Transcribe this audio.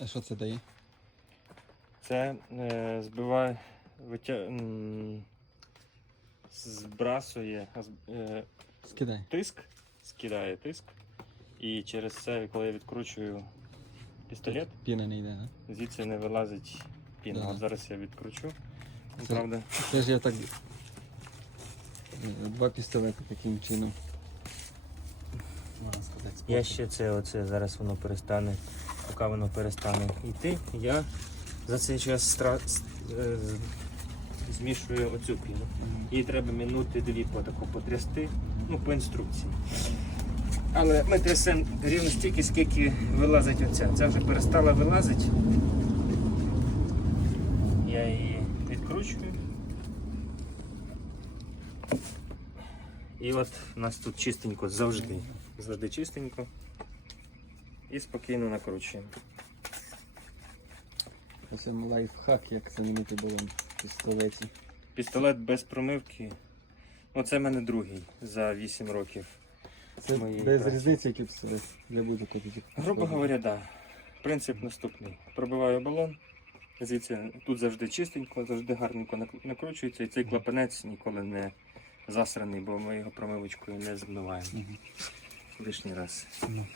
А що це дає? Це е, збиває, витя... збрасує е, Скидай. тиск, скидає тиск. І через це, коли я відкручую пістолет, Піна не йде, да? звідси не вилазить піна. Да. От зараз я відкручу. Це- Правда, Це ж я так. е, Два пістолети таким чином. Я ще це, оце зараз воно перестане, поки воно перестане йти, я за цей час стра... е, змішую оцю піну. Її треба минути дві потаку потрясти, ну по інструкції. Але ми трясемо рівно стільки, скільки вилазить оця. Ця вже перестала вилазити. Я її відкручую. І от у нас тут чистенько завжди. Завжди чистенько. І спокійно накручуємо. Вам лайфхак, як замінити балон в пістолеті. Пістолет без промивки. Оце в мене другий за 8 років. Це без праці. різниці, який пістолет для будь-якого. Грубо говоря, да. Принцип наступний. Пробиваю балон. Звідси тут завжди чистенько, завжди гарненько накручується, і цей клапанець ніколи не засраний, бо ми його промивочкою не змиваємо лишній раз. Ну.